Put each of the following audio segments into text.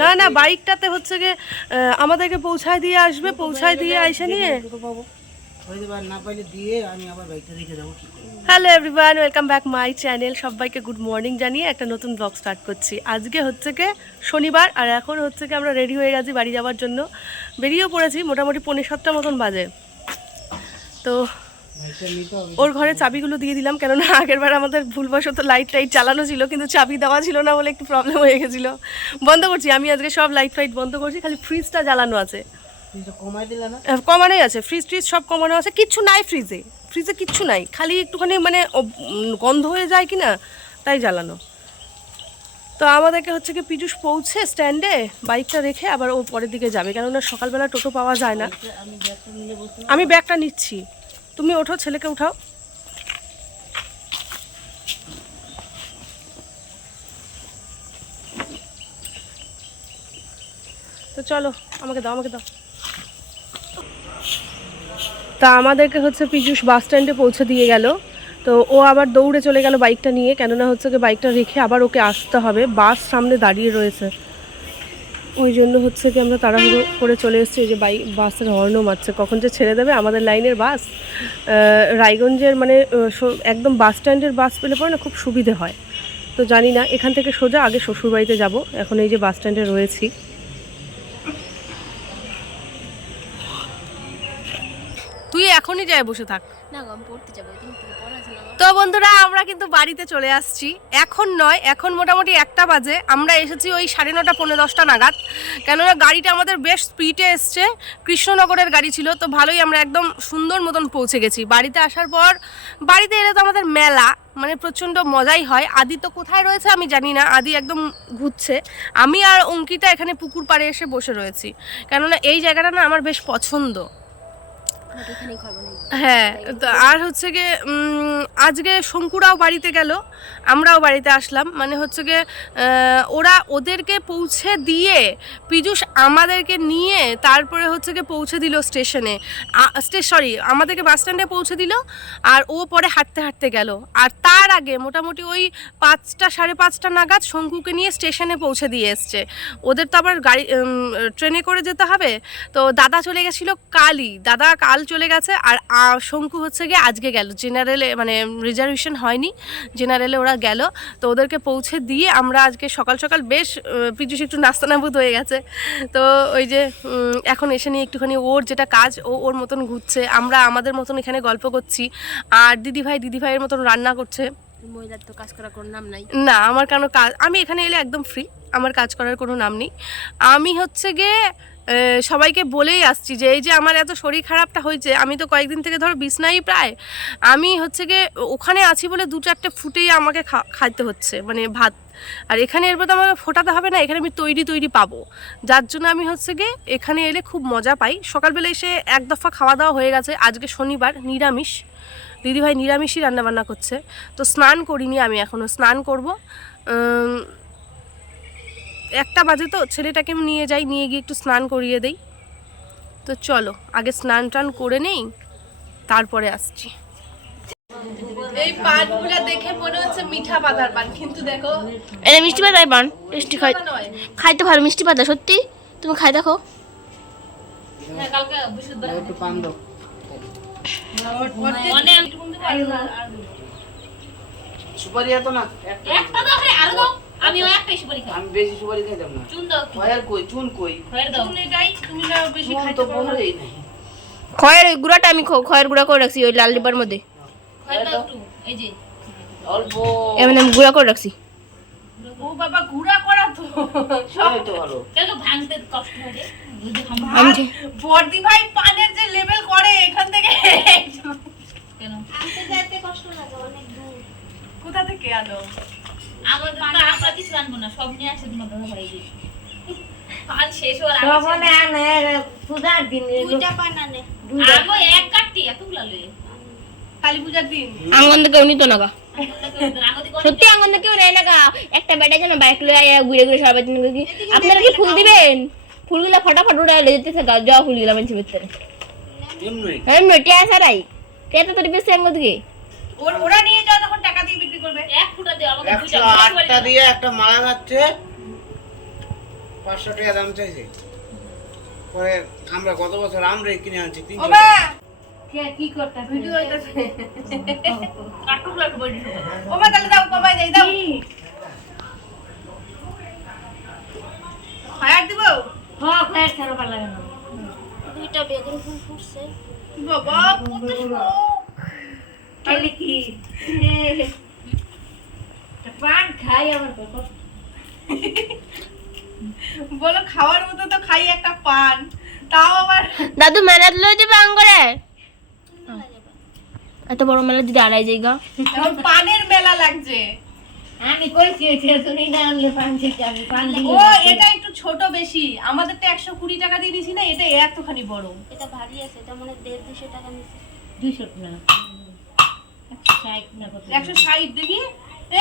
না না, বাইকটাতে হচ্ছে গিয়ে আমাদেরকে পৌঁছায় দিয়ে আসবে, পৌঁছায় দিয়ে আইসা নিয়ে। Hello everyone welcome back my channel সবাইকে গুড মর্নিং জানিয়ে একটা নতুন ব্লগ স্টার্ট করছি। আজকে হচ্ছে কি শনিবার, আর এখন হচ্ছে কি আমরা রেডি হয়ে গেছি বাড়ি যাওয়ার জন্য। বেরিয়েও পড়েছি মোটামুটি পনেরো সাতটা মতন বাজে। তো ওর ঘরে চাবিগুলো দিয়ে দিলাম কেননা আগের বার আমাদের ভুলবশত লাইট টাইট চালানো ছিল কিন্তু চাবি দেওয়া ছিল না বলে একটু প্রবলেম হয়ে গেছিল। বন্ধ করছি আমি আজকে সব লাইট ফাইট বন্ধ করছি খালি ফ্রিজটা জ্বালানো আছে। কমানোই আছে ফ্রিজ ট্রিজ সব কমানো আছে কিচ্ছু নাই ফ্রিজে ফ্রিজে কিচ্ছু নাই খালি একটুখানি মানে গন্ধ হয়ে যায় কি না তাই জ্বালানো। তো আমাদেরকে হচ্ছে কি পিটুষ পৌঁছে স্ট্যান্ডে বাইকটা রেখে আবার ও পরের দিকে যাবে কেননা সকালবেলা টোটো পাওয়া যায় না। বসতে আমি ব্যাগটা নিচ্ছি। তুমি ওঠো, ছেলেকে উঠাও। তো চলো, আমাকে দাও আমাকে দাও। তা আমাদেরকে হচ্ছে পীযুষ বাস স্ট্যান্ডে পৌঁছে দিয়ে গেল। তো ও আবার দৌড়ে চলে গেল বাইকটা নিয়ে, কেননা হচ্ছে কি বাইকটা রেখে আবার ওকে আসতে হবে। বাস সামনে দাঁড়িয়ে রয়েছে। ওই জন্য হচ্ছে কি আমরা তাড়াহুড়ো করে চলে এসেছি ওই যে বাইক বাসের হর্নও মারছে। কখন যে ছেড়ে দেবে আমাদের লাইনের বাস? রায়গঞ্জের মানে একদম বাস স্ট্যান্ডের বাস পেলে পরে না খুব সুবিধে হয়। তো জানি না, এখান থেকে সোজা আগে শ্বশুরবাড়িতে যাব। এখন এই যে বাস স্ট্যান্ডে রয়েছি। তুই এখনই যায় বসে থাক। না গো আমি পড়তে যাব। তো বন্ধুরা আমরা কিন্তু বাড়িতে চলে আসছি। এখন নয় এখন মোটামুটি একটা বাজে। আমরা এসেছি ওই সাড়ে নটা পৌনে দশটা নাগাদ। কেননা গাড়িটা আমাদের বেশ স্পিডে এসছে। কৃষ্ণনগরের গাড়ি ছিল তো ভালোই আমরা একদম সুন্দর মতন পৌঁছে গেছি। বাড়িতে আসার পর বাড়িতে এলে তো আমাদের মেলা মানে প্রচণ্ড মজাই হয়। আদি তো কোথায় রয়েছে আমি জানি না আদি একদম ঘুরছে। আমি আর অঙ্কিতা এখানে পুকুর পাড়ে এসে বসে রয়েছি। কেননা এই জায়গাটা না আমার বেশ পছন্দ। হ্যাঁ তো আর হচ্ছে গিয়ে আজকে শঙ্কুরাও বাড়িতে গেল আমরাও বাড়িতে আসলাম। মানে হচ্ছে গিয়ে ওরা ওদেরকে পৌঁছে দিয়ে পীযুষ আমাদেরকে নিয়ে তারপরে হচ্ছে গিয়ে পৌঁছে দিল স্টেশনে। সরি আমাদেরকে বাস স্ট্যান্ডে পৌঁছে দিল আর ও পরে হাঁটতে হাঁটতে গেল। আর তার আগে মোটামুটি ওই পাঁচটা সাড়ে পাঁচটা নাগাদ শঙ্কুকে নিয়ে স্টেশনে পৌঁছে দিয়ে এসছে। ওদের তো আবার গাড়ি ট্রেনে করে যেতে হবে। তো দাদা চলে গেছিল কালই। দাদা কাল চলে গেছে। আর শঙ্কু হচ্ছে গিয়ে আজকে গেল। জেনারেলে মানে রিজার্ভেশন হয়নি। জেনারেলে ওরা গেল। তো ওদেরকে পৌঁছে দিয়ে আমরা আজকে সকাল সকাল বেশ পীযুষ একটু নাস্তানাবুদ হয়ে গেছে। তো ওই যে এখন এসে নিয়ে একটুখানি ওর যেটা কাজ ও ওর মতন ঘুরছে। আমরা আমাদের মতন এখানে গল্প করছি। আর দিদিভাই দিদিভাইয়ের মতন রান্না করছে। মহিলার তো কাজ করার কোনো নাম নাই। না আমার কেন কাজ আমি এখানে এলে একদম ফ্রি আমার কাজ করার কোনো নাম নেই। আমি হচ্ছে গিয়ে সবাইকে বলেই আসছি যে, এই যে আমার এত শরীর খারাপটা হয়েছে, আমি তো কয়েকদিন থেকে ধরো বিছনাই প্রায়, আমি হচ্ছে গিয়ে ওখানে আছি বলে দু চারটে ফুটেই আমাকে খাইতে হচ্ছে মানে ভাত। আর এখানে এরপর তো আমাকে ফোটাতে হবে না, এখানে আমি তৈরি তৈরি পাবো। যার জন্য আমি হচ্ছে গিয়ে এখানে এলে খুব মজা পাই। সকালবেলা এসে এক দফা খাওয়া দাওয়া হয়ে গেছে, আজকে শনিবার, নিরামিষ। দিদিভাই নিরামিষই রান্নাবান্না করছে। তো স্নান করিনি আমি এখনও স্নান করব। একটা বাজে তো ছেলেটাকে আমি নিয়ে যাই নিয়ে গিয়ে একটু স্নান করিয়ে দেই। তো চলো আগে স্নান টান করে নেই তারপরে আসছি। এই পানগুলা দেখে মনে হচ্ছে মিঠা পাতার পান কিন্তু দেখো এটা মিষ্টি পাতায় পান টেস্টি খাই খাইতে ভালো মিষ্টি পাতা সত্যি? তুমি খাই দেখো। একটু পান দাও। সুপারি এত না। একটা আমি বেশি সুপারি খাইতাম না। খয়ের কই? চুন কই? তুমি যাই তুমি না বেশি খাইতে পারো না। খয়ের গুঁড়াটা আমি খয়ের গুঁড়া করে রাখছি ওই লাল ডিব্বার মধ্যে। অল্প। এমন আমি গুঁড়া করে রাখছি। ও বাবা ঘুরা করা তো। সবাই তো ভালো। আমি যে- বর্দি ভাই পানের যে লেভেল করে এখান থেকে। কোথা থেকে আনো কালী পূজার দিন। আঙ্গন থেকে উনি তো নাগা সত্যি আঙ্গন থেকে কেউ নেয় নাগা একটা বেটা যেন বাইক লয়ে আয়া ঘুরে ঘুরে সবাই কি আপনারা কি ফুল দিবেন? ফুলগুলা ফটাফট উড়ে যেতে থাকা যাওয়া ফুলগুলা মানুষের ভিতরে। এমনি। হ্যাঁ মেটে আসা রাই কেটে তোর বেশি আঙ্গ থেকে ওরা নিয়ে যাও তখন টাকা দিয়ে বিক্রি করবে একশো আটটা দিয়ে একটা মালা যাচ্ছে পাঁচশো টাকা দাম চাইছে। পরে আমরা গত বছর আমরাই কিনে আনছি তিনশো কি করতে ভিডিও হইতাছে ও মা তাহলে দাও কমাই দেই দাও। ফায়ার দিব? হ্যাঁ ফ্ল্যাট ছাড়া ভালো লাগে না। দুইটা বেগুন ফুল ফুটছে। বাবা কত শখ। তাহলে কি? পান খাই আমার কত বলো খাওয়ার মতো তো খাই একটা পান। তাও আবার দাদু মেলাত লই যাবে আঙ্গরে? এত বড় মেলা যদি আড়াই জায়গা। এখন পানের মেলা লাগছে। আমি কইছি তুমি না আনলে পান থেকে আমি পান ও এটা একটু ছোট বেশি। আমাদেরটা একশো কুড়ি টাকা দিয়ে দিছি না এটা এতখানি বড়। এটা ভারী আছে এটা মনে দেড় দুশো টাকা নিচ্ছে। দুশো না ষাট না একশো ষাট দেখি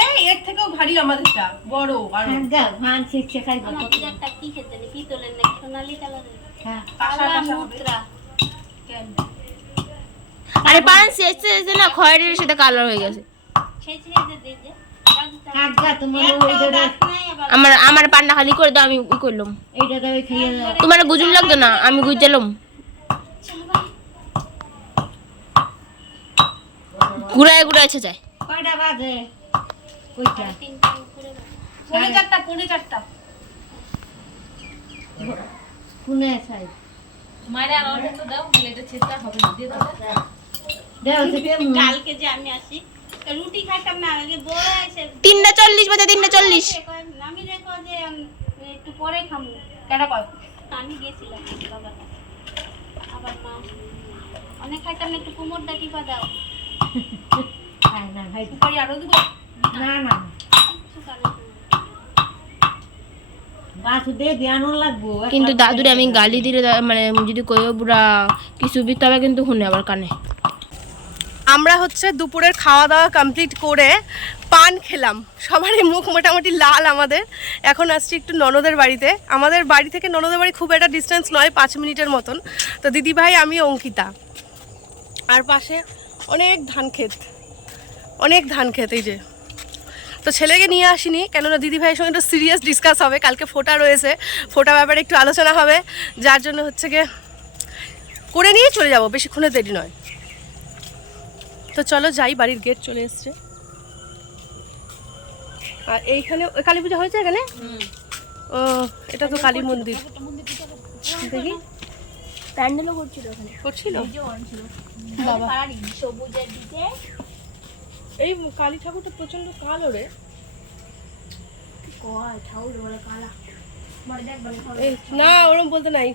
এই এর থেকেও ভারী আমাদেরটা বড় আর। দাও ভান শিখছে খাইবো আমার বিরাটটা কি খেতে নেই? পিতলের নাকি সোনালি কালারের? হ্যাঁ। কাঁসা কালা মুদ্রা। আরে পান শেষে শেষে না খয়ের সাথে কালার হয়ে গেছে। সেই যে দিয়ে যে আমার আমার পান্না খালি করে দাও আমি ই করলাম। তোমার গুজুন লাগতো না আমি গুজালাম। ঘুরায় ঘুরায় আছে যায় কয়টা বাজে? তিনটা উপরে রাখো। পৌনে চারটা পৌনে চারটা শুনে চাই দেও থেকে কালকে যে আমি আসি রুটি খাইতাম না আগে বড় এসে তিনটা চল্লিশ বাজে তিনটা চল্লিশ। আমি দেখো যে একটু পরে খামু। কেন কয়? আমি গেছিলাম বাবার আবার মা অনেক খাইতাম না, একটু কোমরটা টিপা দাও। খায় না আরও দেবো না না। কিন্তু দাদুরে আমি গালি দিলে মানে যদি কইও বুড়া কিছু বিতে হবে কিন্তু শুনে আবার কানে। আমরা হচ্ছে দুপুরের খাওয়া দাওয়া কমপ্লিট করে পান খেলাম। সবারই মুখ মোটামুটি লাল আমাদের। এখন আসছি একটু ননদের বাড়িতে। আমাদের বাড়ি থেকে ননদের বাড়ি খুব একটা ডিস্টেন্স নয় পাঁচ মিনিটের মতন। তো দিদি ভাই আমি অঙ্কিতা। আর পাশে অনেক ধান ক্ষেত অনেক ধান ক্ষেত এই যে। তো ছেলেকে নিয়ে আসিনি কেননা দিদি ভাইয়ের সঙ্গে একটু সিরিয়াস ডিসকাস হবে। কালকে ফোটা রয়েছে ফোটা ব্যাপারে একটু আলোচনা হবে। যার জন্য হচ্ছে গিয়ে করে নিয়ে চলে যাব বেশিক্ষণের দেরি নয়। তো চলো যাই বাড়ির গেট চলে এসছে। আর এইখানে কালী পূজা হয়েছে এখানে? ও এটা তো কালী মন্দির। দেখি। প্যান্ডেলও করছিল ওখানে। করছিল? বাবা সবুজের দিকে। এই কালী ঠাকুরটা প্রচণ্ড কালো রে। না ওরম বলতে নাই।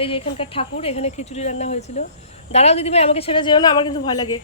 এই যে এখানকার ঠাকুর এখানে খিচুড়ি রান্না হয়েছিল। দাঁড়াও দিদি ভাই আমাকে ছেড়ে যেও না আমার কিন্তু ভয় লাগে।